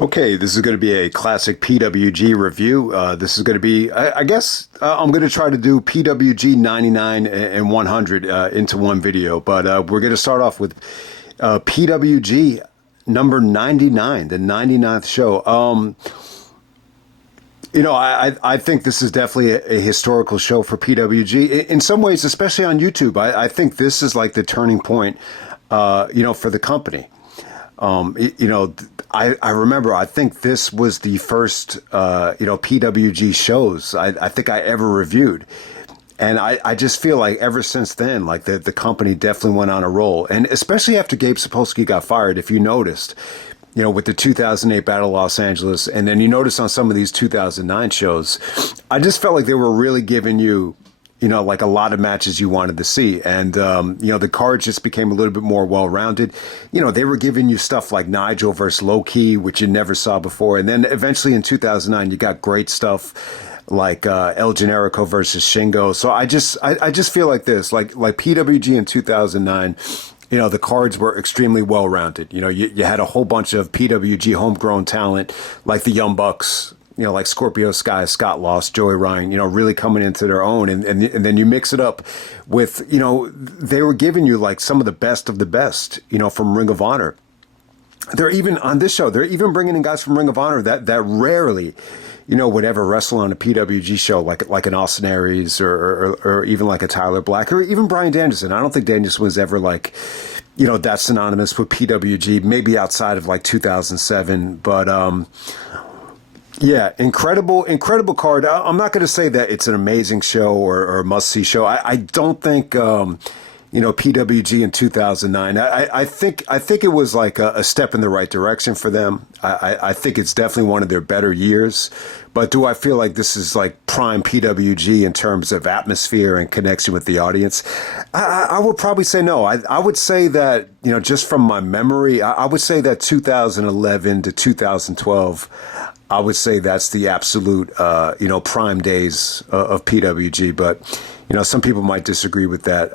Okay, this is going to be a classic PWG review. This is going to be, I guess, I'm going to try to do PWG 99 and 100 into one video, but we're going to start off with PWG number 99, the 99th show. I think this is definitely a historical show for PWG. In some ways, especially on YouTube, I think this is like the turning point, for the company. I remember, I think this was the first, PWG shows I think I ever reviewed. And I just feel like ever since then, like the company definitely went on a roll. And especially after Gabe Sapolsky got fired, if you noticed, with the 2008 Battle of Los Angeles, and then you notice on some of these 2009 shows, I just felt like they were really giving you, like a lot of matches you wanted to see. And, the card just became a little bit more well-rounded. They were giving you stuff like Nigel versus Low-Key, which you never saw before. And then eventually in 2009, you got great stuff like El Generico versus Shingo. So I just feel like this, like PWG in 2009, the cards were extremely well-rounded. You had a whole bunch of PWG homegrown talent like the Young Bucks, like Scorpio Sky, Scott Lost, Joey Ryan, really coming into their own. And then you mix it up with, they were giving you like some of the best, from Ring of Honor. They're even on this show, they're even bringing in guys from Ring of Honor that rarely, would ever wrestle on a PWG show, like an Austin Aries or even like a Tyler Black or even Bryan Danielson. I don't think Danielson was ever like, that's synonymous with PWG, maybe outside of like 2007. But, yeah, incredible card. I'm not going to say that it's an amazing show or a must-see show. I don't think, PWG in 2009. I think it was like a step in the right direction for them. I think it's definitely one of their better years. But do I feel like this is like prime PWG in terms of atmosphere and connection with the audience? I would probably say no. I would say that, just from my memory, I would say that 2011 to 2012, I would say that's the absolute, prime days of PWG. But, some people might disagree with that.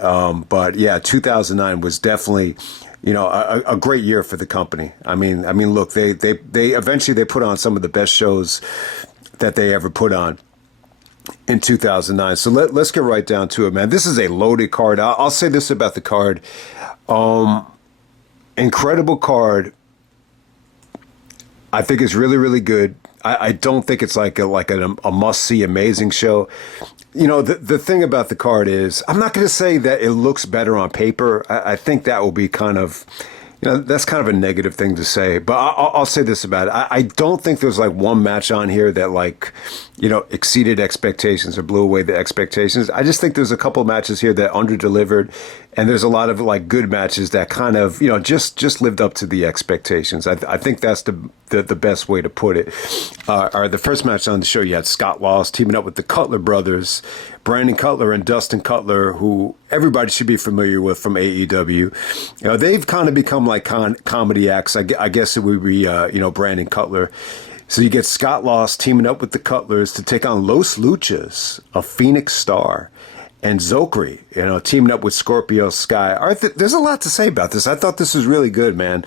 But yeah, 2009 was definitely, a great year for the company. I mean, look, they eventually they put on some of the best shows that they ever put on in 2009. So let's get right down to it, man. This is a loaded card. I'll say this about the card. Incredible card. I think it's really, really good. I don't think it's like a must-see amazing show. The thing about the card is, I'm not going to say that it looks better on paper. I think that will be kind of, that's kind of a negative thing to say. But I'll say this about it. I don't think there's like one match on here that like, exceeded expectations or blew away the expectations. I just think there's a couple of matches here that under-delivered. And there's a lot of like good matches that kind of, just lived up to the expectations. I think that's the best way to put it. The first match on the show, you had Scott Lost teaming up with the Cutler brothers, Brandon Cutler and Dustin Cutler, who everybody should be familiar with from AEW. They've kind of become like comedy acts. I guess it would be, Brandon Cutler. So you get Scott Lost teaming up with the Cutlers to take on Los Luchas, a Phoenix Star, and Zokri, teaming up with Scorpio Sky. There's a lot to say about this. I thought this was really good, man.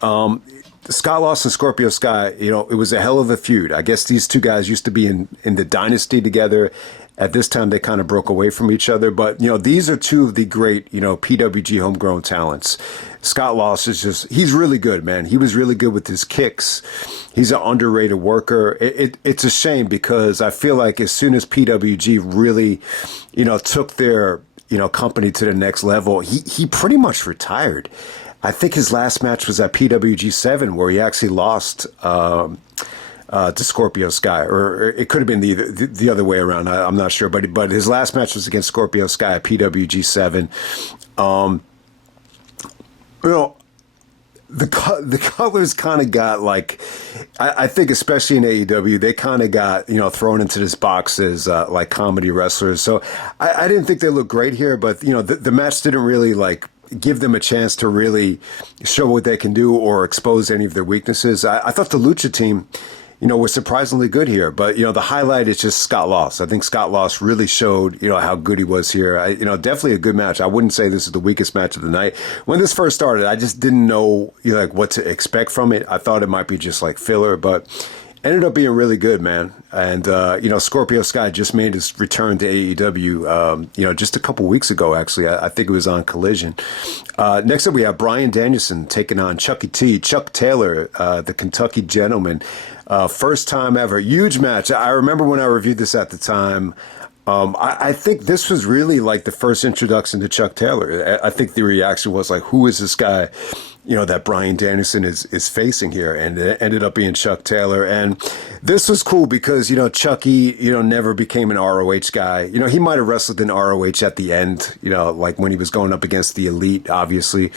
Scott Lost and Scorpio Sky, it was a hell of a feud. I guess these two guys used to be in the Dynasty together. At this time, they kind of broke away from each other. But, these are two of the great, PWG homegrown talents. Scott Lost he's really good, man. He was really good with his kicks. He's an underrated worker. It's a shame because I feel like as soon as PWG really, took their, company to the next level, he pretty much retired. I think his last match was at PWG 7 where he actually lost to Scorpio Sky, or it could have been the other way around. I'm not sure, but his last match was against Scorpio Sky at PWG 7. The Cutlers kind of got like, I think especially in AEW, they kind of got, thrown into this box as like comedy wrestlers. So I didn't think they looked great here, but, the match didn't really like give them a chance to really show what they can do or expose any of their weaknesses. I thought the Lucha team, was surprisingly good here. But, the highlight is just Scott Lost. I think Scott Lost really showed, how good he was here. Definitely a good match. I wouldn't say this is the weakest match of the night. When this first started, I just didn't know, like what to expect from it. I thought it might be just like filler, but ended up being really good, man. And, Scorpio Sky just made his return to AEW, just a couple weeks ago, actually. I think it was on Collision. Next up, we have Bryan Danielson taking on Chuck Taylor, the Kentucky gentleman. First time ever. Huge match. I remember when I reviewed this at the time. I think this was really like the first introduction to Chuck Taylor. I think the reaction was like, who is this guy, that Bryan Danielson is facing here? And it ended up being Chuck Taylor. And this was cool because, Chucky, never became an ROH guy. He might have wrestled in ROH at the end, like when he was going up against the Elite, obviously.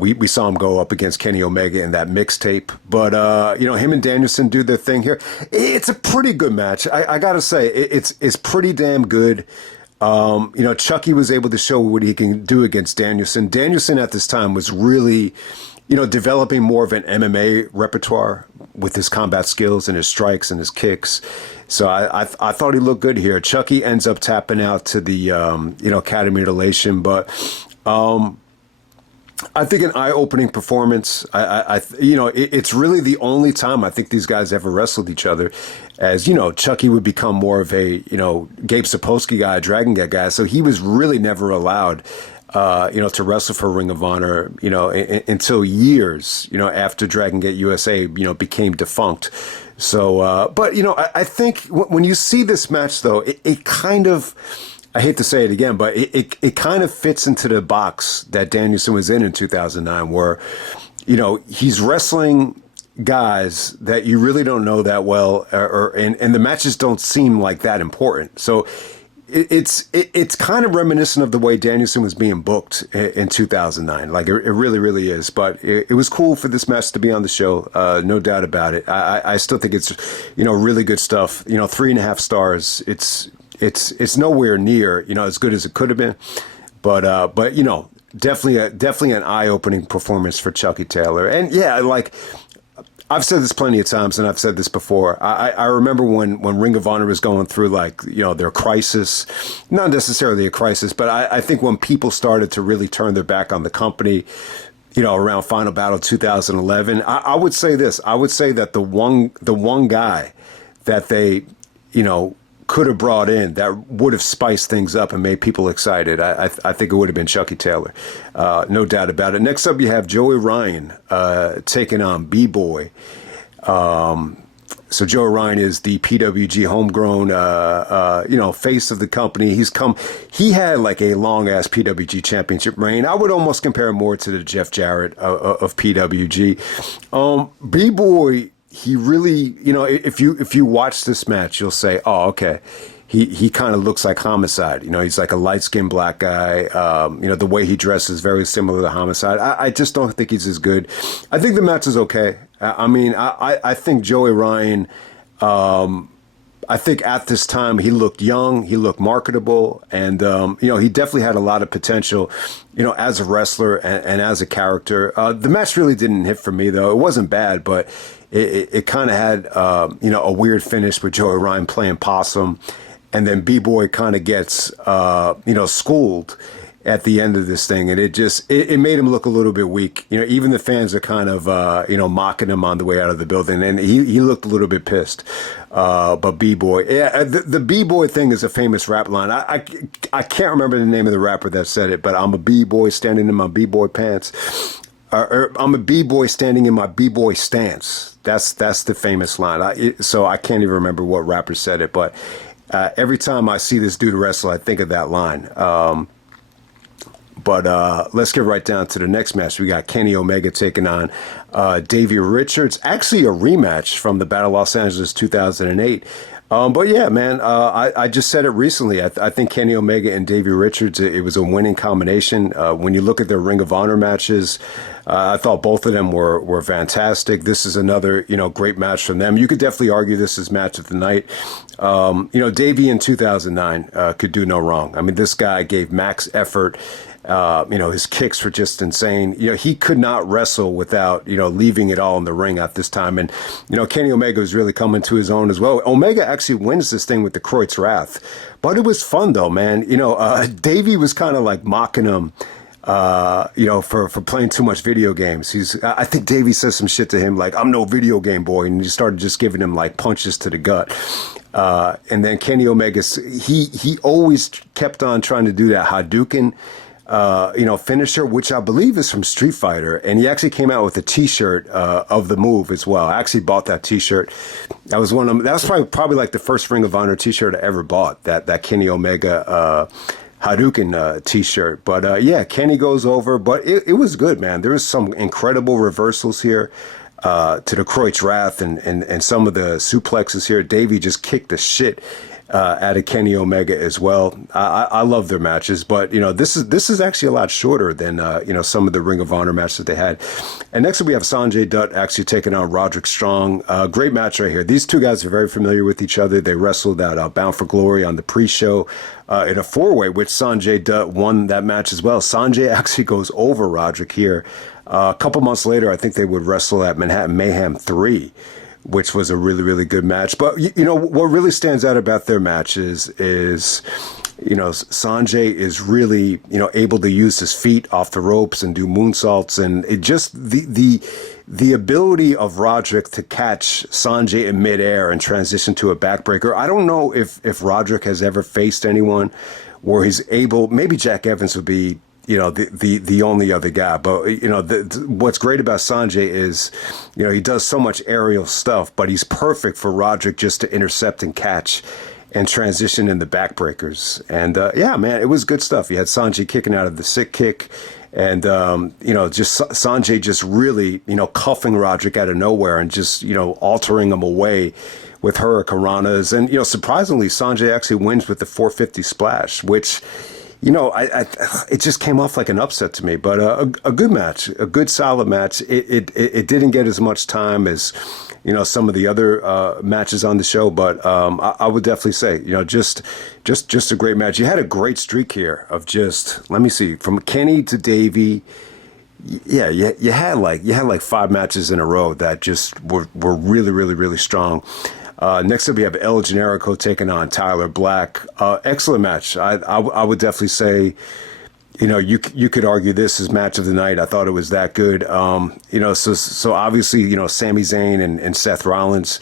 We saw him go up against Kenny Omega in that mixtape. But, him and Danielson do their thing here. It's a pretty good match. I got to say, it's pretty damn good. Chucky was able to show what he can do against Danielson. Danielson at this time was really, developing more of an MMA repertoire with his combat skills and his strikes and his kicks. So I thought he looked good here. Chucky ends up tapping out to the, Academy mutilation, but, I think an eye-opening performance. It's really the only time I think these guys ever wrestled each other. As Chucky would become more of a Gabe Sapolsky guy, Dragon Gate guy. So he was really never allowed, to wrestle for Ring of Honor, until years, after Dragon Gate USA, became defunct. So, but I think when you see this match though, it kind of. I hate to say it again, but it kind of fits into the box that Danielson was in 2009, where, he's wrestling guys that you really don't know that well, and the matches don't seem like that important. So it's kind of reminiscent of the way Danielson was being booked in 2009. Like it really, really is. But it was cool for this match to be on the show. No doubt about it. I still think it's, really good stuff. 3.5 stars. It's nowhere near, as good as it could have been, but definitely an eye-opening performance for Chucky Taylor. And yeah, like I've said this plenty of times, and I've said this before. I remember when Ring of Honor was going through like, their crisis, not necessarily a crisis, but I think when people started to really turn their back on the company, around Final Battle 2011, I would say this. I would say that the one guy that they, could have brought in that would have spiced things up and made people excited. I think it would have been Chucky Taylor. No doubt about it. Next up, you have Joey Ryan taking on B-Boy. So Joey Ryan is the PWG homegrown, face of the company. He had like a long ass PWG championship reign. I would almost compare him more to the Jeff Jarrett of PWG. B-Boy, he really, if you watch this match, you'll say, oh, okay, he kind of looks like Homicide. He's like a light-skinned black guy. The way he dresses very similar to Homicide. I just don't think he's as good. I think the match is okay. I think Joey Ryan, I think at this time he looked young, he looked marketable, and, he definitely had a lot of potential, as a wrestler and as a character. The match really didn't hit for me, though. It wasn't bad, but it kind of had, a weird finish with Joey Ryan playing possum, and then B-Boy kind of gets, schooled at the end of this thing, and it made him look a little bit weak. Even the fans are kind of, mocking him on the way out of the building, and he looked a little bit pissed. But B-Boy, yeah, the B-Boy thing is a famous rap line. I can't remember the name of the rapper that said it, but I'm a B-Boy standing in my B-Boy pants. I'm a B-Boy standing in my B-Boy stance. That's the famous line. So I can't even remember what rapper said it, but every time I see this dude wrestle, I think of that line. But let's get right down to the next match. We got Kenny Omega taking on Davey Richards. Actually, a rematch from the Battle of Los Angeles 2008. But yeah, man, I just said it recently. I think Kenny Omega and Davey Richards, it was a winning combination. When you look at their Ring of Honor matches, I thought both of them were fantastic. This is another, great match from them. You could definitely argue this is match of the night. Davey in 2009 could do no wrong. I mean, this guy gave max effort. His kicks were just insane. He could not wrestle without, leaving it all in the ring at this time. And, Kenny Omega was really coming to his own as well. Omega actually wins this thing with the Kreutz Wrath. But it was fun, though, man. Davey was kind of like mocking him, for playing too much video games. I think Davey says some shit to him like, I'm no video game boy. And he started just giving him like punches to the gut. And then Kenny Omega, he always kept on trying to do that Hadouken, finisher, which I believe is from Street Fighter. And he actually came out with a T-shirt of the move as well. I actually bought that T-shirt. That was probably like the first Ring of Honor T-shirt I ever bought. That Kenny Omega Hadouken T-shirt. But Kenny goes over. But it was good, man. There was some incredible reversals here. To the Kreutz Wrath and some of the suplexes here. Davey just kicked the shit out of Kenny Omega as well. I love their matches, but this is actually a lot shorter than some of the Ring of Honor matches that they had. And next up we have Sonjay Dutt actually taking on Roderick Strong. Great match right here. These two guys are very familiar with each other. They wrestled at Bound for Glory on the pre-show in a four-way, which Sonjay Dutt won that match as well. Sonjay actually goes over Roderick here. A couple months later, I think they would wrestle at Manhattan Mayhem 3, which was a really, really good match. But, what really stands out about their matches is Sonjay is really, able to use his feet off the ropes and do moonsaults. And it just, the ability of Roderick to catch Sonjay in midair and transition to a backbreaker. I don't know if Roderick has ever faced anyone where he's able, maybe Jack Evans would be, the only other guy. But, what's great about Sonjay is, he does so much aerial stuff, but he's perfect for Roderick just to intercept and catch and transition in the backbreakers. And, man, it was good stuff. You had Sonjay kicking out of the sick kick and, just Sonjay just really, cuffing Roderick out of nowhere and just, altering him away with hurricanranas. And, surprisingly, Sonjay actually wins with the 450 splash, which... it just came off like an upset to me, but a good match, a good solid match. It didn't get as much time as, some of the other matches on the show, but I would definitely say, just a great match. You had a great streak here of just, let me see, from Kenny to Davey. Yeah, you had like 5 matches in a row that just were really, really, really strong. Next up, we have El Generico taking on Tyler Black. Excellent match. I would definitely say, you could argue this is match of the night. I thought it was that good. So obviously, Sami Zayn and Seth Rollins,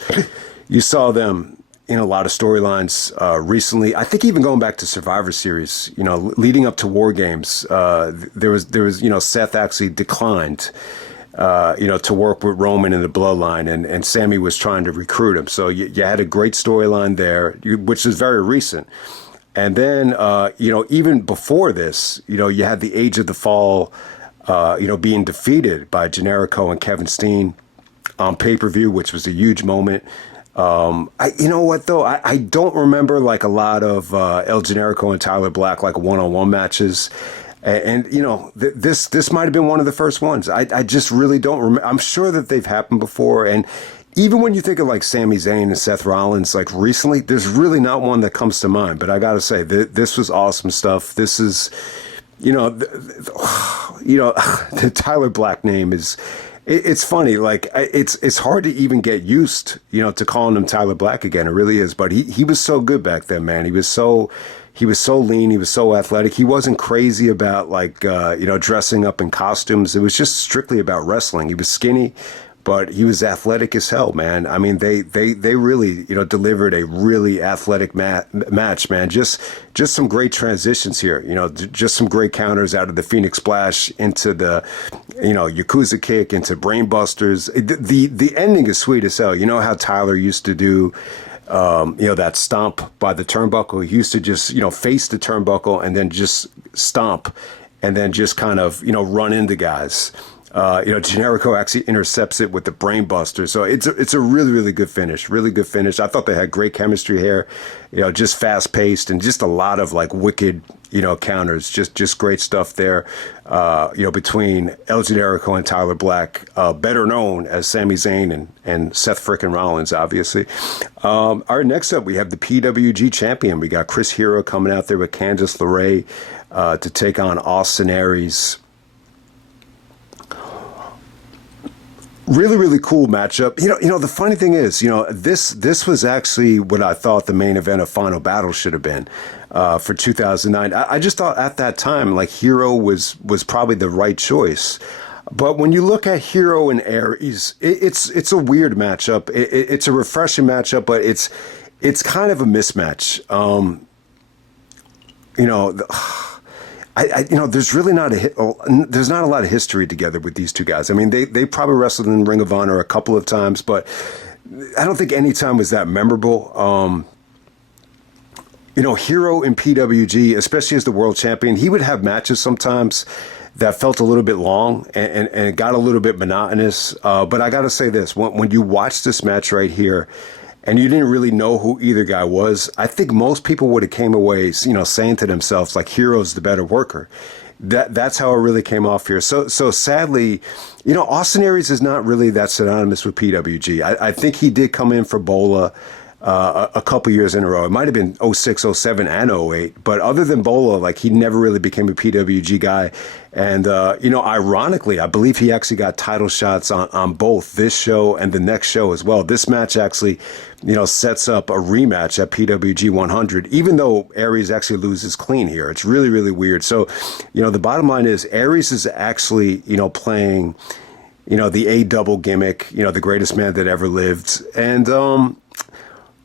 you saw them in a lot of storylines recently. I think even going back to Survivor Series, leading up to War Games, there was Seth actually declined. To work with Roman in the Bloodline, and Sammy was trying to recruit him. So you had a great storyline there, which is very recent. And then, even before this, you had the Age of the Fall, being defeated by Generico and Kevin Steen on pay-per-view, which was a huge moment. You know what though? I don't remember like a lot of El Generico and Tyler Black like one-on-one matches. And this might have been one of the first ones. I just really don't remember. I'm sure that they've happened before. And even when you think of like Sami Zayn and Seth Rollins, like recently, there's really not one that comes to mind. But I got to say, this was awesome stuff. This is, the Tyler Black name is, it's funny. Like it's hard to even get used, to calling him Tyler Black again. It really is. But he was so good back then, man. He was so lean. He was so athletic. He wasn't crazy about like, dressing up in costumes. It was just strictly about wrestling. He was skinny, but he was athletic as hell, man. I mean, they really, delivered a really athletic match, man. Just some great transitions here, just some great counters out of the Phoenix Splash into the, Yakuza kick into Brain Busters. The ending is sweet as hell. You know how Tyler used to do, that stomp by the turnbuckle. He used to just, face the turnbuckle and then just stomp and then just kind of, run into guys. Generico actually intercepts it with the brain buster. So it's a really, really good finish. Really good finish. I thought they had great chemistry here, just fast paced and just a lot of like wicked, counters. Just great stuff there, between El Generico and Tyler Black, better known as Sami Zayn and Seth frickin' Rollins, obviously. All right, next up, we have the PWG champion. We got Chris Hero coming out there with Candice LeRae to take on Austin Aries. Really, really cool matchup. The funny thing is, this was actually what I thought the main event of Final Battle should have been for 2009. I just thought at that time, like, Hero was probably the right choice. But when you look at Hero and Aries, it's a weird matchup. It's a refreshing matchup, but it's kind of a mismatch. There's really there's not a lot of history together with these two guys. I mean, they probably wrestled in Ring of Honor a couple of times, but I don't think any time was that memorable. Hero in PWG, especially as the world champion, he would have matches sometimes that felt a little bit long and it got a little bit monotonous. But I got to say this, when you watch this match right here, and you didn't really know who either guy was, I think most people would have came away, saying to themselves, like, Hero's the better worker. That's how it really came off here. So sadly, Austin Aries is not really that synonymous with PWG. I think he did come in for Bola a couple years in a row. It might have been 06, 07, and 08. But other than Bola, like, he never really became a PWG guy. And, ironically, I believe he actually got title shots on both this show and the next show as well. This match actually, sets up a rematch at PWG 100, even though Aries actually loses clean here. It's really, really weird. So, the bottom line is Aries is actually, playing, the A double gimmick, the greatest man that ever lived. And,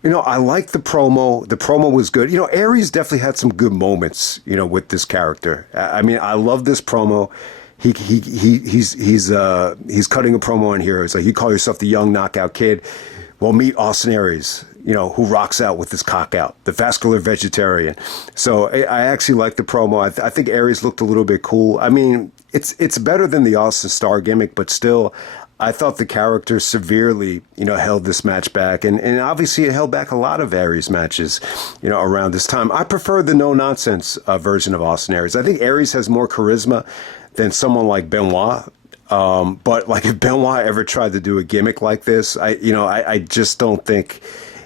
I liked the promo. The promo was good. Aries definitely had some good moments, with this character. I mean, I love this promo. He's cutting a promo in here. It's like, you call yourself the young knockout kid. Well, meet Austin Aries, who rocks out with his cock out, the vascular vegetarian. So I actually like the promo. I think Aries looked a little bit cool. I mean, it's better than the Austin Star gimmick, but still, I thought the character severely, held this match back. And obviously it held back a lot of Aries matches, around this time. I prefer the no-nonsense version of Austin Aries. I think Aries has more charisma than someone like Benoit. But like, if Benoit ever tried to do a gimmick like this, I just don't think,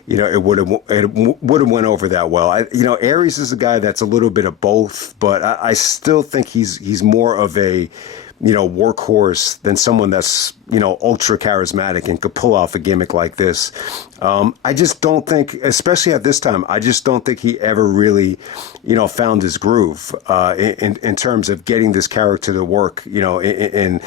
it would have went over that well. Aries is a guy that's a little bit of both, but I still think he's more of a, workhorse than someone that's, ultra charismatic and could pull off a gimmick like this. I just don't think, especially at this time, I just don't think he ever really, found his groove in terms of getting this character to work, and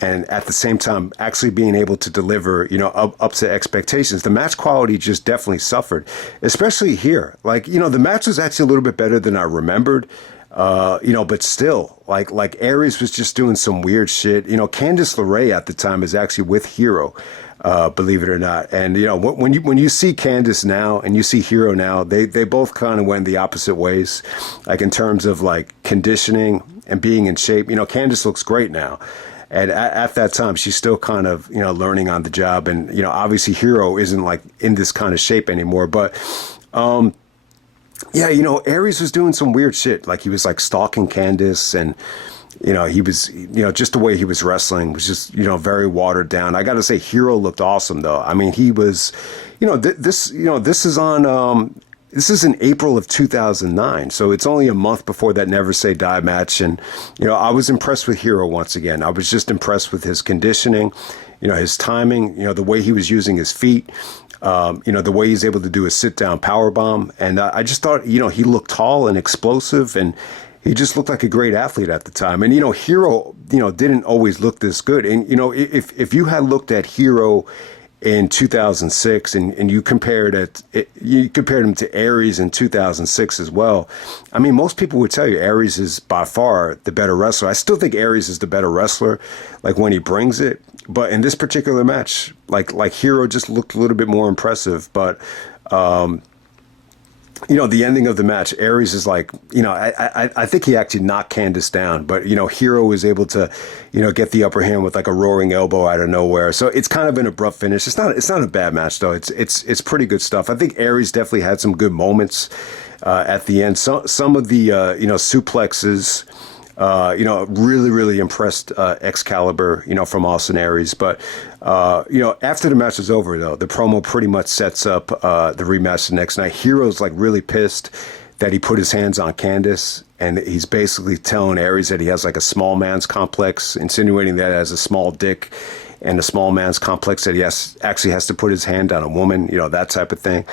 at the same time actually being able to deliver, up to expectations. The match quality just definitely suffered, especially here. Like, the match was actually a little bit better than I remembered. But still, like Aries was just doing some weird shit. Candice LeRae at the time is actually with Hero, believe it or not. And, when you see Candice now and you see Hero now, they both kind of went the opposite ways, like in terms of like conditioning and being in shape. Candice looks great now. And at that time, she's still kind of, learning on the job. And, obviously Hero isn't like in this kind of shape anymore. But, yeah, Aries was doing some weird shit. Like, he was like stalking Candice, and, he was, just the way he was wrestling was just, very watered down. I got to say, Hero looked awesome though. I mean, he was, this is in April of 2009. So it's only a month before that Never Say Die match. And, I was impressed with Hero once again. I was just impressed with his conditioning, his timing, the way he was using his feet. The way he's able to do a sit-down powerbomb. And I just thought, he looked tall and explosive, and he just looked like a great athlete at the time. And, Hero, didn't always look this good. And, if you had looked at Hero in 2006 and you compared him to Aries in 2006 as well, I mean, most people would tell you Aries is by far the better wrestler. I still think Aries is the better wrestler, like when he brings it. But in this particular match, like Hero just looked a little bit more impressive. But the ending of the match, Aries is like, I think he actually knocked Candice down, but, Hero was able to, get the upper hand with like a roaring elbow out of nowhere. So it's kind of an abrupt finish. It's not a bad match though. It's pretty good stuff. I think Aries definitely had some good moments, at the end. Some of the, suplexes, really, really impressed Excalibur, from Austin Aries. But, after the match was over, though, the promo pretty much sets up the rematch the next night. Hero's like really pissed that he put his hands on Candice, and he's basically telling Aries that he has like a small man's complex, insinuating that he has a small dick and a small man's complex, that he actually has to put his hand on a woman, that type of thing.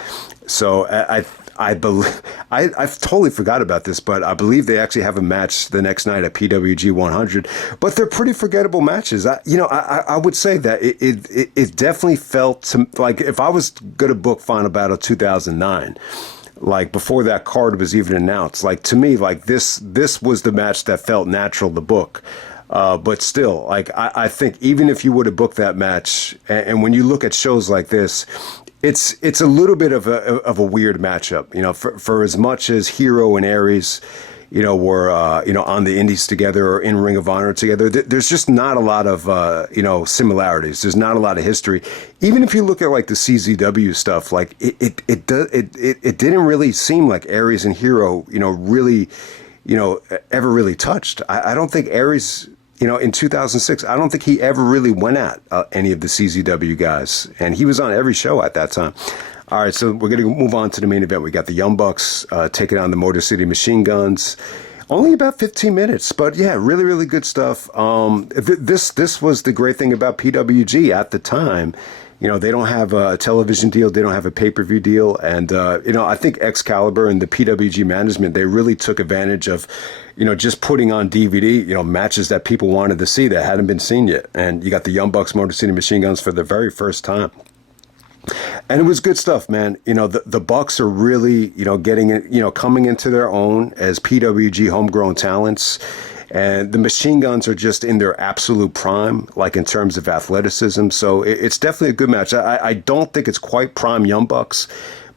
So I believe I've totally forgot about this, but I believe they actually have a match the next night at PWG 100. But they're pretty forgettable matches. I would say that it definitely felt like if I was going to book Final Battle 2009, like before that card was even announced, like to me, like this was the match that felt natural to book. But still, like I think even if you would have booked that match, and when you look at shows like this, it's a little bit of a weird matchup, for as much as Hero and Aries, were on the Indies together or in Ring of Honor together. There's just not a lot of similarities. There's not a lot of history. Even if you look at like the CZW stuff, like it didn't really seem like Aries and Hero, really, ever really touched. I don't think Aries, in 2006, I don't think he ever really went at any of the CZW guys. And he was on every show at that time. All right, so we're going to move on to the main event. We got the Young Bucks taking on the Motor City Machine Guns. Only about 15 minutes, but yeah, really, really good stuff. This was the great thing about PWG at the time. They don't have a television deal. They don't have a pay-per-view deal. And, I think Excalibur and the PWG management, they really took advantage of, just putting on DVD, matches that people wanted to see that hadn't been seen yet. And you got the Young Bucks, Motor City Machine Guns for the very first time. And it was good stuff, man. The Bucks are really, getting it, coming into their own as PWG homegrown talents. And the Machine Guns are just in their absolute prime, like in terms of athleticism. So it's definitely a good match. I don't think it's quite prime Young Bucks,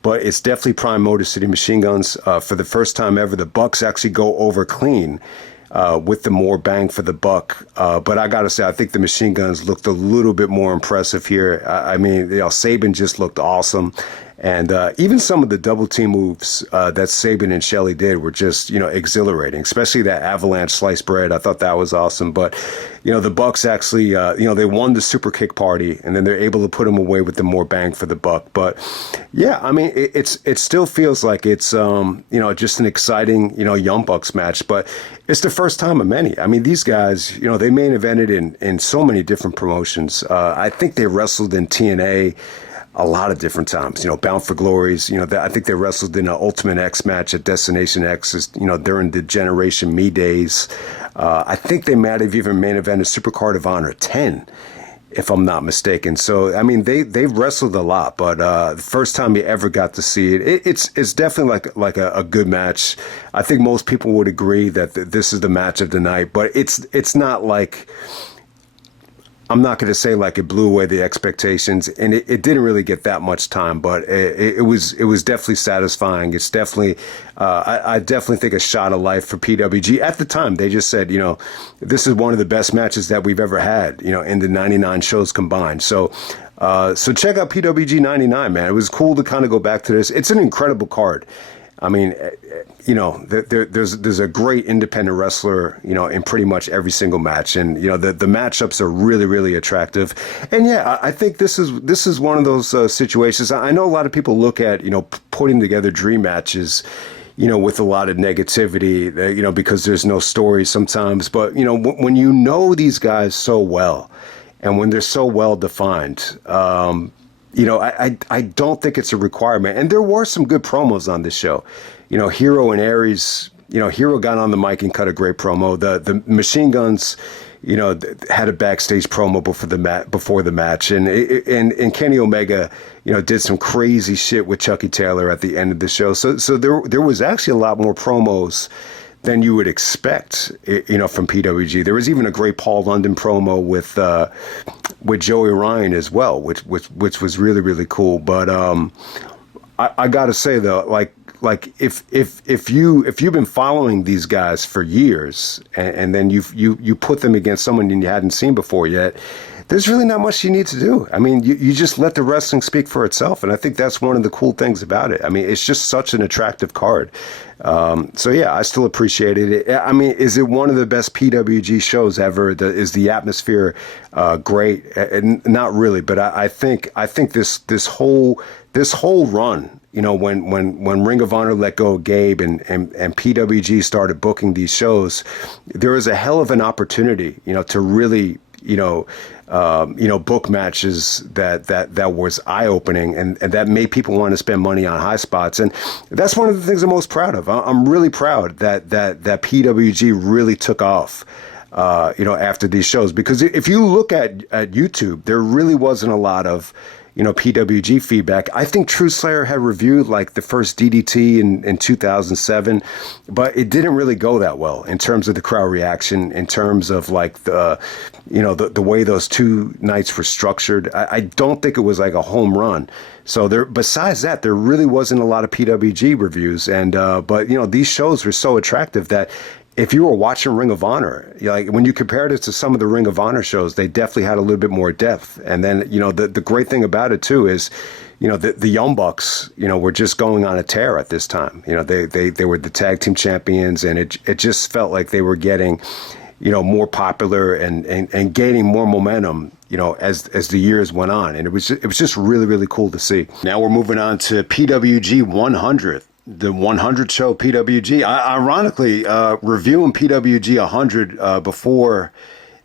but it's definitely prime Motor City Machine Guns. For the first time ever, the Bucks actually go over clean with the more bang for the buck. But I got to say, I think the Machine Guns looked a little bit more impressive here. I mean, Sabin just looked awesome. And even some of the double team moves that Sabin and Shelley did were just, exhilarating, especially that avalanche sliced bread. I thought that was awesome. But, the Bucks actually, they won the super kick party, and then they're able to put them away with the more bang for the buck. But yeah, I mean, it still feels like it's, just an exciting, Young Bucks match. But it's the first time of many. I mean, these guys, they main evented in so many different promotions. I think they wrestled in TNA a lot of different times, Bound for Glories, I think they wrestled in an Ultimate X match at Destination X, during the Generation Me days. I think they might have even main evented Supercard of Honor 10, if I'm not mistaken. So, I mean, they've wrestled a lot, but the first time you ever got to see it's definitely like a good match. I think most people would agree that this is the match of the night, but it's not like, I'm not going to say like it blew away the expectations, and it didn't really get that much time, but it was definitely satisfying. It's definitely, I definitely think a shot of life for PWG. At the time, they just said, this is one of the best matches that we've ever had, in the 99 shows combined. So check out PWG 99, man. It was cool to kind of go back to this. It's an incredible card. I mean, there's a great independent wrestler, in pretty much every single match, and the matchups are really, really attractive. And yeah, I think this is one of those situations. I know a lot of people look at putting together dream matches, with a lot of negativity, because there's no story sometimes. But when these guys so well, and when they're so well defined. I don't think it's a requirement. And there were some good promos on this show. Hero and Aries, Hero got on the mic and cut a great promo. The Machine Guns, had a backstage promo before the match. And Kenny Omega, did some crazy shit with Chucky Taylor at the end of the show. So there was actually a lot more promos than you would expect, from PWG. There was even a great Paul London promo with Joey Ryan as well, which was really, really cool. But I got to say though, like like if you've been following these guys for years, and then you put them against someone you hadn't seen before yet, there's really not much you need to do. I mean, you just let the wrestling speak for itself. And I think that's one of the cool things about it. I mean, it's just such an attractive card. So, yeah, I still appreciated it. I mean, is it one of the best PWG shows ever? Is the atmosphere great? Not really. But I think this whole run, you know, when Ring of Honor let go of Gabe and PWG started booking these shows, there was a hell of an opportunity, you know, to really, book matches that was eye-opening and that made people want to spend money on high spots. And that's one of the things I'm most proud of. I'm really proud that PWG really took off, after these shows. Because if you look at YouTube, there really wasn't a lot of, PWG feedback. I think True Slayer had reviewed like the first DDT in 2007, but it didn't really go that well in terms of the crowd reaction, in terms of like the way those two nights were structured. I don't think it was like a home run. So besides that, there really wasn't a lot of PWG reviews. And, but these shows were so attractive that if you were watching Ring of Honor, like when you compared it to some of the Ring of Honor shows, they definitely had a little bit more depth. And then, the great thing about it too is, the Young Bucks, were just going on a tear at this time. They were the tag team champions, and it just felt like they were getting, more popular and gaining more momentum, as the years went on. And it was just really, really cool to see. Now we're moving on to PWG 100. The 100 show PWG. Ironically, reviewing PWG 100 before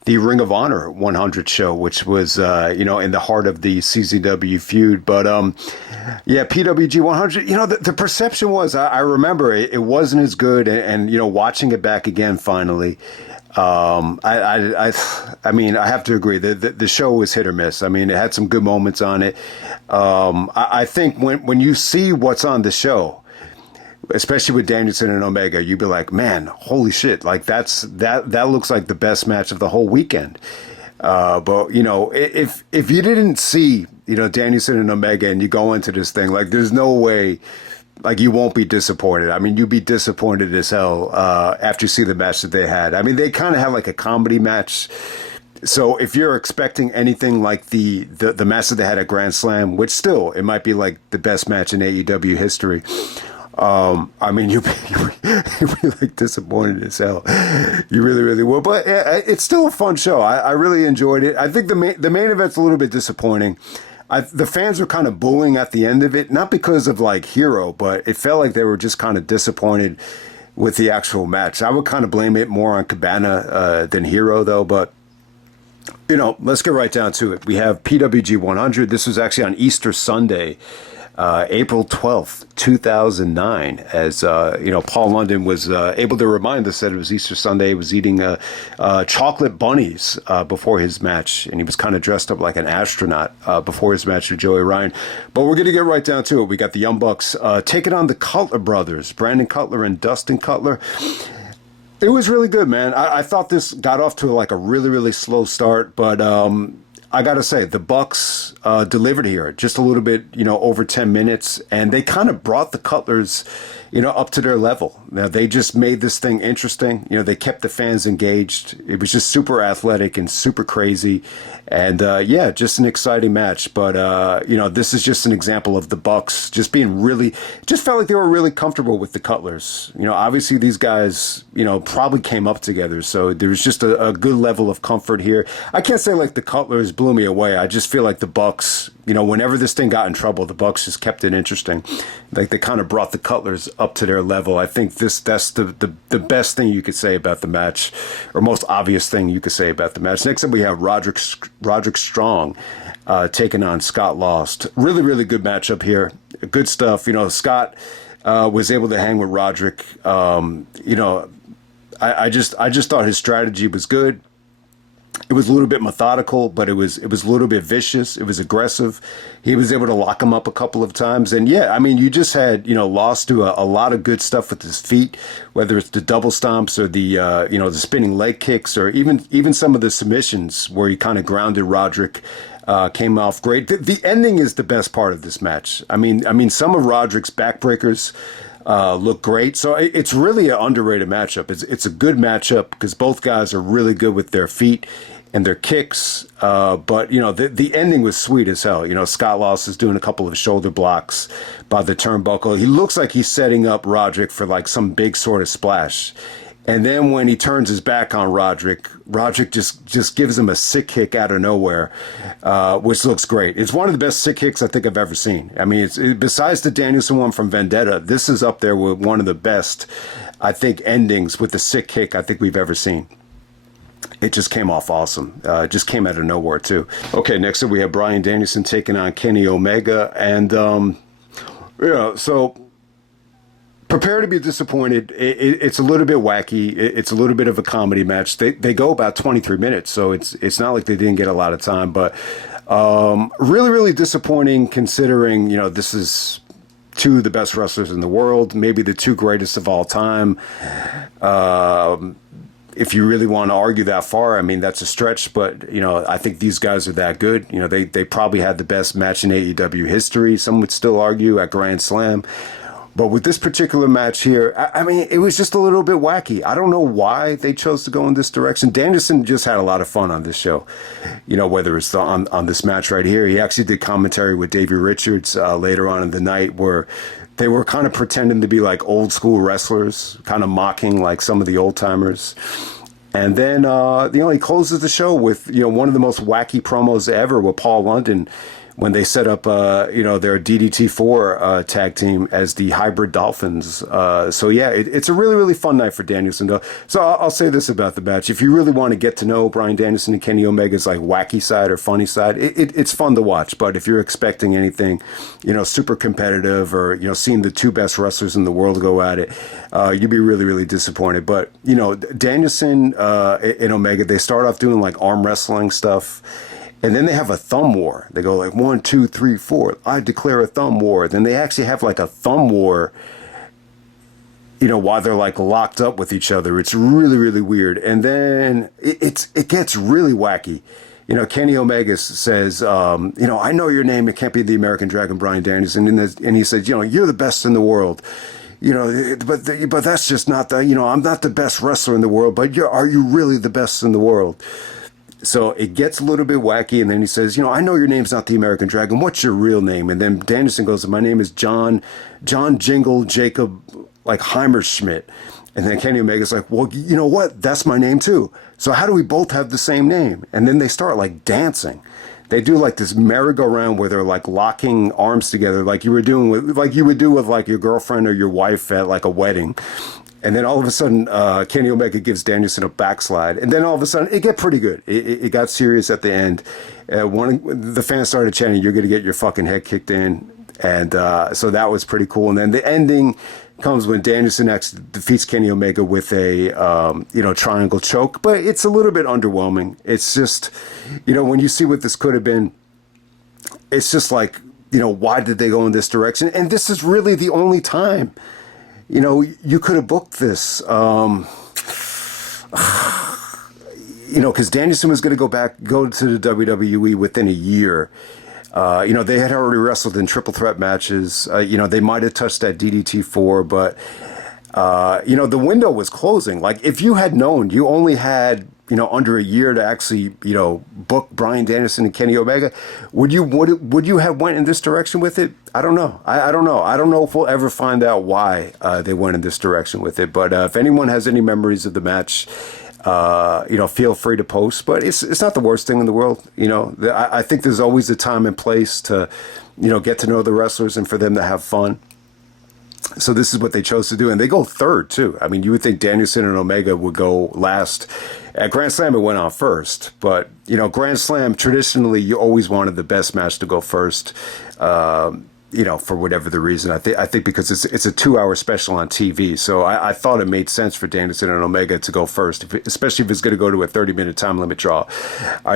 the Ring of Honor 100 show, which was in the heart of the CZW feud. But PWG 100. The perception was, I remember it wasn't as good, and watching it back again finally. I mean, I have to agree that the show was hit or miss. I mean, it had some good moments on it. I think when you see what's on the show, especially with Danielson and Omega, you'd be like, man, holy shit. Like that looks like the best match of the whole weekend. But if you didn't see, Danielson and Omega and you go into this thing, like there's no way, like you won't be disappointed. I mean, you'd be disappointed as hell, after you see the match that they had. I mean, they kind of had like a comedy match. So if you're expecting anything like the match that they had at Grand Slam, which still, it might be like the best match in AEW history, I mean, you'd be like disappointed as hell. You really, really will. But it's still a fun show. I really enjoyed it. I think the main event's a little bit disappointing. The fans were kind of booing at the end of it, not because of like Hero, but it felt like they were just kind of disappointed with the actual match. I would kind of blame it more on Cabana than Hero, though. But let's get right down to it. We have PWG 100. This was actually on Easter Sunday. April 12th, 2009, as, Paul London was able to remind us that it was Easter Sunday. He was eating chocolate bunnies before his match, and he was kind of dressed up like an astronaut before his match with Joey Ryan. But we're going to get right down to it. We got the Young Bucks taking on the Cutler brothers, Brandon Cutler and Dustin Cutler. It was really good, man. I thought this got off to like a really, really slow start, but I got to say, the Bucks delivered here just a little bit, over 10 minutes, and they kind of brought the Cutlers, up to their level. Now, they just made this thing interesting. They kept the fans engaged. It was just super athletic and super crazy. And, just an exciting match. But, this is just an example of the Bucks just being just felt like they were really comfortable with the Cutlers. Obviously these guys, probably came up together. So there was just a good level of comfort here. I can't say like the Cutlers blew me away. I just feel like the Bucks, whenever this thing got in trouble, the Bucks just kept it interesting. Like they kind of brought the Cutlers up to their level. I think that's the best thing you could say about the match, or most obvious thing you could say about the match. Next up, we have Roderick Strong taking on Scott Lost. Really, really good matchup here. Good stuff. Scott was able to hang with Roderick. I just thought his strategy was good. It was a little bit methodical, but it was a little bit vicious. It was aggressive. He was able to lock him up a couple of times. And yeah, I mean, you just had, Lost do a lot of good stuff with his feet, whether it's the double stomps or the, the spinning leg kicks, or even some of the submissions where he kind of grounded Roderick. Came off great. The ending is the best part of this match. I mean, some of Roderick's backbreakers, look great. So it's really an underrated matchup. It's a good matchup because both guys are really good with their feet and their kicks. But, you know, the ending was sweet as hell. You know, Scott Loss is doing a couple of shoulder blocks by the turnbuckle. He looks like he's setting up Roderick for like some big sort of splash. And then when he turns his back on Roderick just gives him a sick kick out of nowhere, which looks great. It's one of the best sick kicks I think I've ever seen. I mean, besides the Danielson one from Vendetta, this is up there with one of the best, I think, endings with the sick kick I think we've ever seen. It just came off awesome. Just came out of nowhere, too. Okay, next up we have Bryan Danielson taking on Kenny Omega. And, so prepare to be disappointed. It's a little bit wacky. It's a little bit of a comedy match. They go about 23 minutes, so it's not like they didn't get a lot of time. But really, really disappointing considering, you know, this is two of the best wrestlers in the world, maybe the two greatest of all time. If you really want to argue that far, I mean, that's a stretch, but, you know, I think these guys are that good. You know, they probably had the best match in AEW history. Some would still argue at Grand Slam. But with this particular match here, I mean, it was just a little bit wacky. I don't know why they chose to go in this direction. Danielson just had a lot of fun on this show. You know, whether it's on this match right here. He actually did commentary with Davey Richards later on in the night where they were kind of pretending to be like old school wrestlers, kind of mocking like some of the old timers. And then, he closes the show with, you know, one of the most wacky promos ever with Paul London when they set up, their DDT4 tag team as the Hybrid Dolphins. It's a really, really fun night for Danielson, though. So I'll say this about the match. If you really want to get to know Bryan Danielson and Kenny Omega's, like, wacky side or funny side, it's fun to watch. But if you're expecting anything, you know, super competitive or, you know, seeing the two best wrestlers in the world go at it, you'd be really, really disappointed. But, you know, Danielson and Omega, they start off doing, like, arm wrestling stuff. And then they have a thumb war. They go like 1, 2, 3, 4. I declare a thumb war. Then they actually have like a thumb war, you know, while they're like locked up with each other. It's really, really weird. And then it gets really wacky. You know, Kenny Omega says, I know your name. It can't be the American Dragon, Bryan Danielson. And he says, you know, you're the best in the world. You know, but that's just not the, you know, I'm not the best wrestler in the world, but are you really the best in the world? So it gets a little bit wacky, and then he says, you know, I know your name's not the American Dragon. What's your real name? And then Danielson goes, my name is John Jingle Jacob, like Heimerschmidt. And then Kenny Omega's like, well, you know what? That's my name too. So how do we both have the same name? And then they start like dancing. They do like this merry-go-round where they're like locking arms together, like you would do with like your girlfriend or your wife at like a wedding. And then all of a sudden, Kenny Omega gives Danielson a backslide. And then all of a sudden, it got pretty good. It got serious at the end. The fans started chanting, you're going to get your fucking head kicked in. And so that was pretty cool. And then the ending comes when Danielson actually defeats Kenny Omega with a, triangle choke. But it's a little bit underwhelming. It's just, you know, when you see what this could have been, it's just like, you know, why did they go in this direction? And this is really the only time. You know, you could have booked this, because Danielson was going to go to the WWE within a year. They had already wrestled in triple threat matches. They might have touched that DDT4, but, the window was closing. Like, if you had known you only had, under a year to actually, book Bryan Danielson and Kenny Omega, would you have went in this direction with it? I don't know. I don't know. I don't know if we'll ever find out why they went in this direction with it. But if anyone has any memories of the match, feel free to post. But it's not the worst thing in the world. I think there's always a time and place to, get to know the wrestlers and for them to have fun. So this is what they chose to do. And they go third, too. I mean, you would think Danielson and Omega would go last. At Grand Slam, it went on first. But, Grand Slam, traditionally, you always wanted the best match to go first, for whatever the reason. I think because it's a 2-hour special on TV. So I thought it made sense for Danielson and Omega to go first, especially if it's going to go to a 30-minute time limit draw.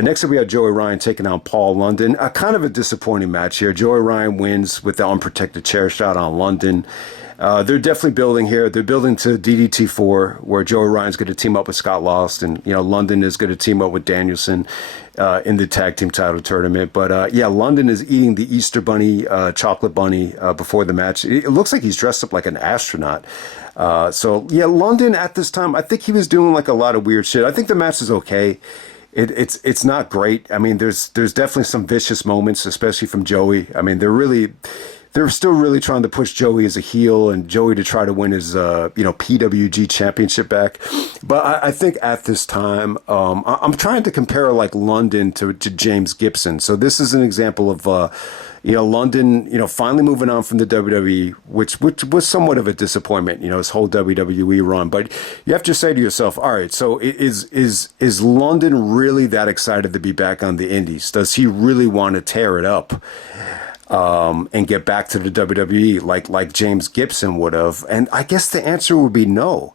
Next up, we had Joey Ryan taking on Paul London. Kind of a disappointing match here. Joey Ryan wins with the unprotected chair shot on London. They're definitely building here. They're building to DDT4, where Joey Ryan's going to team up with Scott Lost, and London is going to team up with Danielson in the tag team title tournament. But yeah, London is eating the Easter Bunny, chocolate bunny before the match. It looks like he's dressed up like an astronaut. So yeah, London at this time, I think he was doing like a lot of weird shit. I think the match is okay. It's not great. I mean, there's definitely some vicious moments, especially from Joey. I mean, they're still really trying to push Joey as a heel and Joey to try to win his PWG championship back. But I think at this time, I'm trying to compare like London to James Gibson. So this is an example of London, finally moving on from the WWE, which was somewhat of a disappointment, his whole WWE run. But you have to say to yourself, all right, so is London really that excited to be back on the Indies? Does he really want to tear it up? And get back to the WWE like James Gibson would have? And I guess the answer would be no.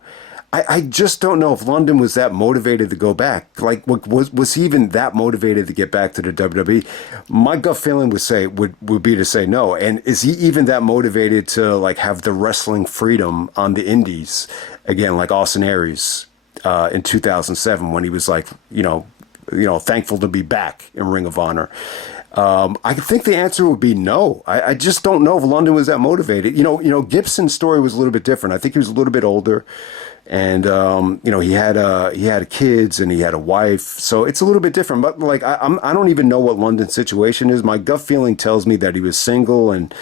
I just don't know if London was that motivated to go back. Like, was he even that motivated to get back to the WWE? My gut feeling would be to say no. And is he even that motivated to like have the wrestling freedom on the Indies again, like Austin Aries in 2007 when he was like, thankful to be back in Ring of Honor? I think the answer would be no. I just don't know if London was that motivated. Gibson's story was a little bit different. I think he was a little bit older, and he had kids and he had a wife, so it's a little bit different. But like I don't even know what London's situation is. My gut feeling tells me that he was single and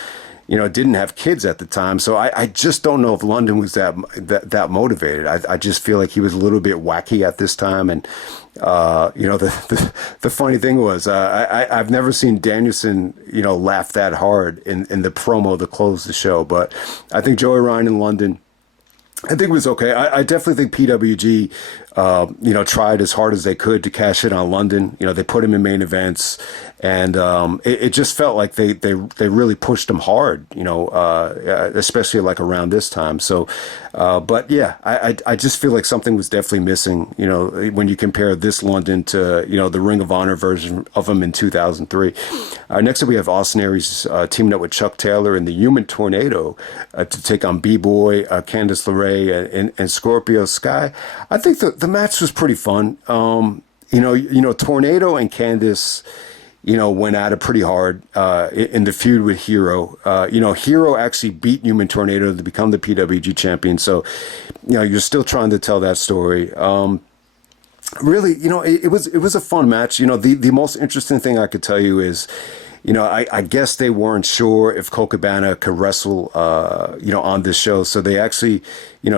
didn't have kids at the time. So I just don't know if London was that motivated. I just feel like he was a little bit wacky at this time. And, the funny thing was, I've never seen Danielson, laugh that hard in the promo to close the show. But I think Joey Ryan in London, I think it was okay. I definitely think PWG, tried as hard as they could to cash in on London. They put him in main events, and it just felt like they really pushed him hard. Especially like around this time. So, but yeah, I just feel like something was definitely missing. When you compare this London to the Ring of Honor version of him in 2003. Next up, we have Austin Aries teaming up with Chuck Taylor and the Human Tornado to take on B-Boy, Candice LeRae, and Scorpio Sky. I think the match was pretty fun. Tornado and Candice, went at it pretty hard in the feud with Hero. Hero actually beat Human Tornado to become the PWG champion. So, you're still trying to tell that story. Really, it was a fun match. The most interesting thing I could tell you is, I guess they weren't sure if Colt Cabana could wrestle, on this show. So they actually,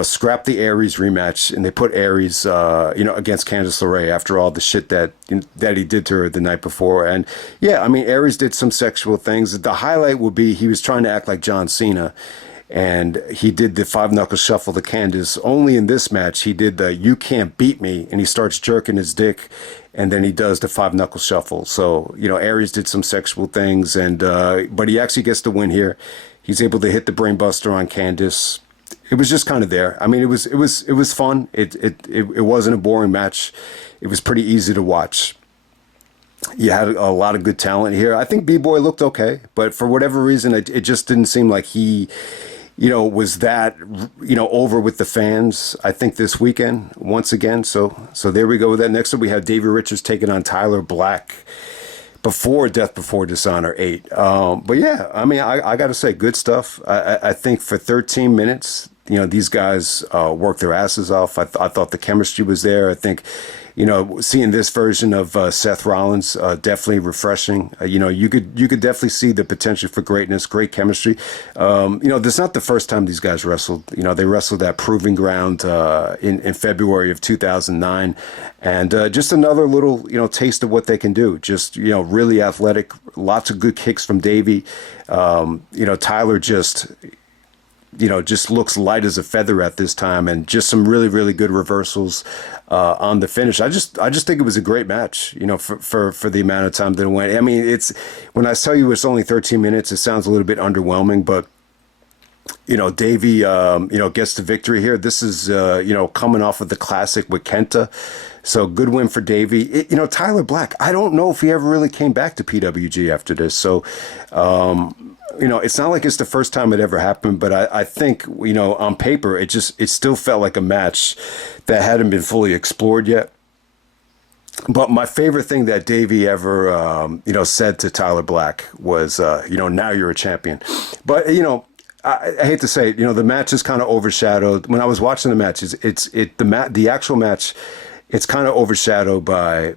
scrapped the Aries rematch and they put Aries, against Candice LeRae after all the shit that he did to her the night before. And yeah, I mean, Aries did some sexual things. The highlight would be he was trying to act like John Cena. And he did the 5-knuckle shuffle to Candice. Only in this match, he did the "you can't beat me," and he starts jerking his dick, and then he does the 5-knuckle shuffle. So, Aries did some sexual things, and but he actually gets the win here. He's able to hit the brainbuster on Candice. It was just kind of there. I mean, it was fun. It wasn't a boring match. It was pretty easy to watch. You had a lot of good talent here. I think B-Boy looked okay, but for whatever reason, it just didn't seem like he, was that, over with the fans, I think, this weekend, once again. So there we go with that. Next up, we have Davey Richards taking on Tyler Black before Death Before Dishonor 8. But yeah, I mean, I got to say, good stuff. I think for 13 minutes, these guys worked their asses off. I thought the chemistry was there. I think, seeing this version of Seth Rollins, definitely refreshing. You could definitely see the potential for greatness, great chemistry. This is not the first time these guys wrestled. They wrestled at Proving Ground in February of 2009, and just another little taste of what they can do. Just really athletic, lots of good kicks from Davey. Tyler just looks light as a feather at this time, and just some really, really good reversals on the finish. I just think it was a great match, for the amount of time that it went. I mean, when I tell you it's only 13 minutes, it sounds a little bit underwhelming, but Davey, gets the victory here. This is, coming off of the classic with Kenta. So good win for Davey. Tyler Black, I don't know if he ever really came back to PWG after this. So, it's not like it's the first time it ever happened, but I think, on paper, it still felt like a match that hadn't been fully explored yet. But my favorite thing that Davey ever, said to Tyler Black was, now you're a champion. But, I hate to say it, the match is kind of overshadowed. When I was watching the match, the actual match, it's kind of overshadowed by,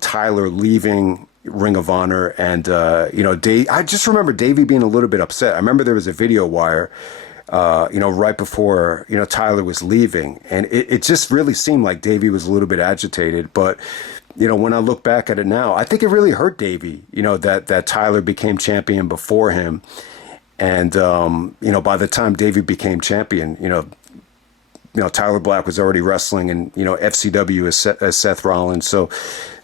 Tyler leaving Ring of Honor, and I just remember Davey being a little bit upset. I remember there was a video wire, right before Tyler was leaving, and it just really seemed like Davey was a little bit agitated. But when I look back at it now, I think it really hurt Davey, that Tyler became champion before him, and by the time Davey became champion, Tyler Black was already wrestling in FCW as Seth Rollins. So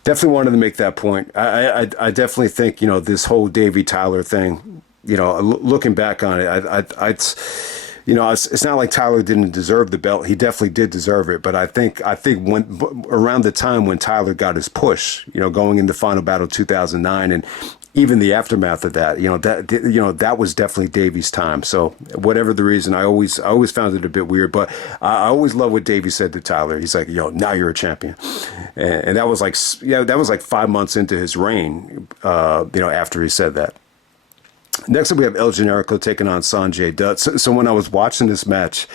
definitely wanted to make that point. I definitely think this whole Davey Tyler thing. Looking back on it, it's not like Tyler didn't deserve the belt. He definitely did deserve it. But I think when around the time when Tyler got his push, going into Final Battle 2009, and even the aftermath of that, that was definitely Davey's time. So whatever the reason, I always found it a bit weird. But I always love what Davey said to Tyler. He's like, now you're a champion, and that was like 5 months into his reign, after he said that. Next up, we have El Generico taking on Sonjay Dutt. So when I was watching this match,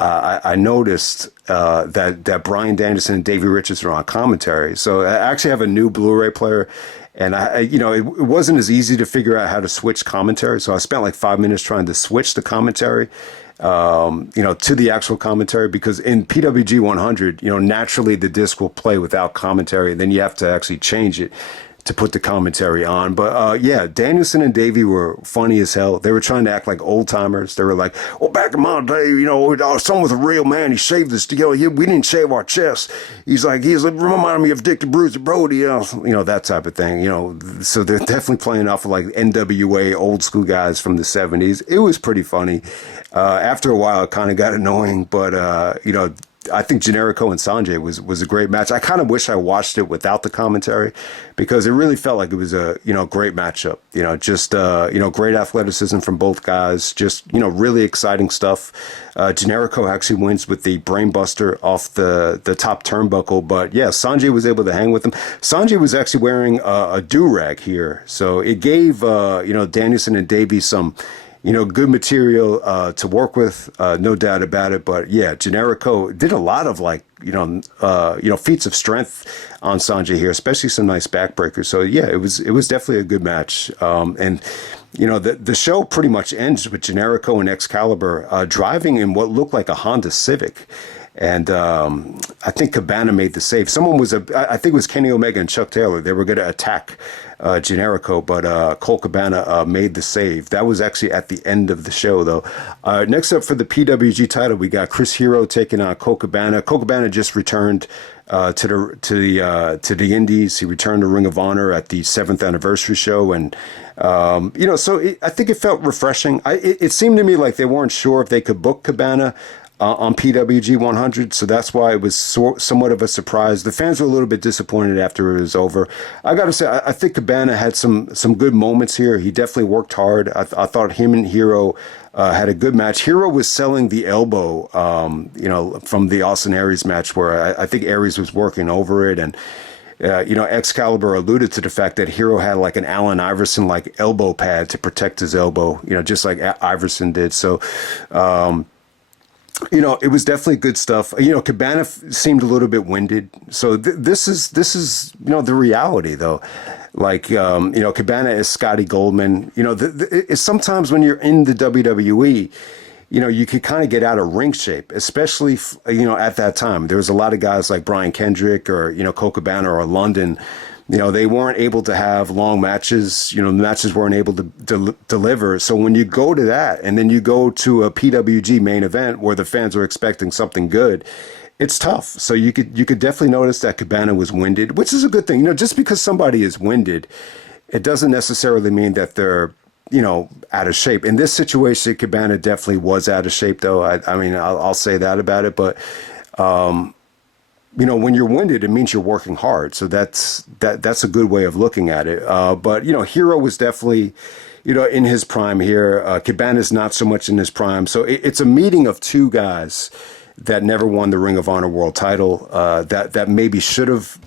I noticed that Bryan Danielson and Davey Richards are on commentary. So I actually have a new Blu-ray player, and it wasn't as easy to figure out how to switch commentary. So I spent like 5 minutes trying to switch the commentary, to the actual commentary, because in PWG 100, naturally the disc will play without commentary, and then you have to actually change it to put the commentary on. But Danielson and Davey were funny as hell. They were trying to act like old timers. They were like, well, back in my day, someone was a real man. He shaved this, we didn't shave our chests. He's like, reminded me of Dick the Bruiser Brody, that type of thing, So they're definitely playing off of like NWA old school guys from the 70s. It was pretty funny. After a while, it kind of got annoying, but, I think Generico and Sonjay was a great match. I kind of wish I watched it without the commentary, because it really felt like it was a great matchup. Great athleticism from both guys. Just really exciting stuff. Generico actually wins with the brainbuster off the top turnbuckle, but yeah, Sonjay was able to hang with him. Sonjay was actually wearing a do-rag here, so it gave Danielson and Davey some good material to work with, no doubt about it. But yeah, Generico did a lot of feats of strength on Sonjay here, especially some nice backbreakers. So yeah, it was definitely a good match. And the show pretty much ends with Generico and Excalibur driving in what looked like a Honda Civic. And I think Cabana made the save. I think it was Kenny Omega and Chuck Taylor. They were going to attack Generico, but Colt Cabana made the save. That was actually at the end of the show, though. Next up for the PWG title, we got Chris Hero taking on Colt Cabana. Colt Cabana just returned to the Indies. He returned to Ring of Honor at the 7th anniversary show, and I think it felt refreshing. It seemed to me like they weren't sure if they could book Cabana on PWG 100, so that's why it was somewhat of a surprise. The fans were a little bit disappointed after it was over. I got to say, I think Cabana had some good moments here. He definitely worked hard. I thought him and Hero had a good match. Hero was selling the elbow, from the Austin Aries match, where I think Aries was working over it, and Excalibur alluded to the fact that Hero had like an Allen Iverson like elbow pad to protect his elbow, just like Iverson did. So. It was definitely good stuff. Cabana seemed a little bit winded. So this is the reality, though. Like, Cabana is Scotty Goldman. It's sometimes when you're in the WWE, you could kind of get out of ring shape, especially, at that time. There was a lot of guys like Brian Kendrick or, Colt Cabana or London. They weren't able to have long matches. The matches weren't able to deliver. So when you go to that, and then you go to a PWG main event where the fans are expecting something good, it's tough. So you could definitely notice that Cabana was winded, which is a good thing. Just because somebody is winded, it doesn't necessarily mean that they're out of shape. In this situation, Cabana definitely was out of shape, though. I'll say that about it, but. when you're winded, it means you're working hard. So that's a good way of looking at it. But Hero was definitely, in his prime here. Cabana's not so much in his prime. So it's a meeting of two guys that never won the Ring of Honor World title. That maybe should have,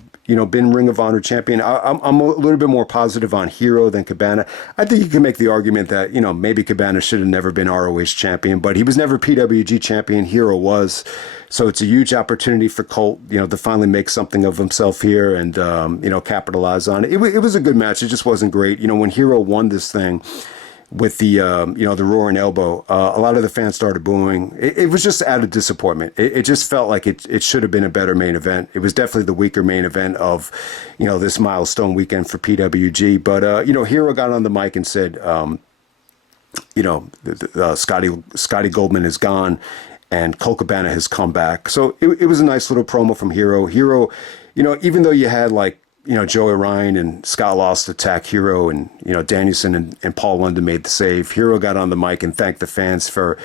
been Ring of Honor champion. I'm a little bit more positive on Hero than Cabana. I think you can make the argument that, maybe Cabana should have never been ROH champion, but he was never PWG champion. Hero was. So it's a huge opportunity for Colt, to finally make something of himself here and, capitalize on it. It was a good match. It just wasn't great. When Hero won this thing with the, the roaring elbow, a lot of the fans started booing. It was just out of disappointment. It just felt like it should have been a better main event. It was definitely the weaker main event of, this milestone weekend for PWG. But, Hero got on the mic and said, Scotty Goldman is gone and Colt Cabana has come back. So it was a nice little promo from Hero. Hero, even though you had Joey Ryan and Scott Lost attack Hero and, Danielson and Paul London made the save. Hero got on the mic and thanked the fans for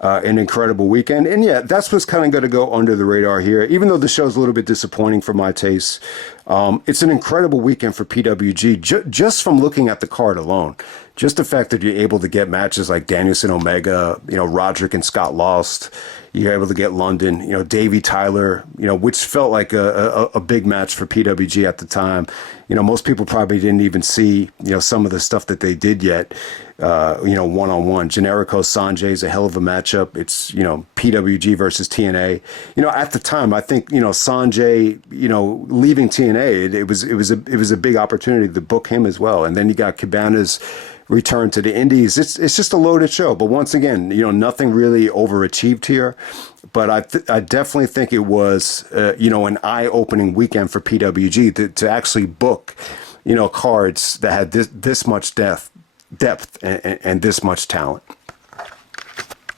an incredible weekend. And yeah, that's what's kind of going to go under the radar here. Even though the show's a little bit disappointing for my taste, it's an incredible weekend for PWG just from looking at the card alone. Just the fact that you're able to get matches like Danielson Omega, Roderick and Scott Lost. You're able to get London, Davey Tyler, which felt like a big match for PWG at the time. Most people probably didn't even see, some of the stuff that they did yet, one-on-one. Generico Sonjay is a hell of a matchup. It's, PWG versus TNA. At the time, I think, Sonjay, leaving TNA, it was a big opportunity to book him as well. And then you got Cabana's return to the Indies. It's just a loaded show. But once again, nothing really overachieved here. But I definitely think it was, an eye-opening weekend for PWG to actually book, cards that had this much depth and this much talent.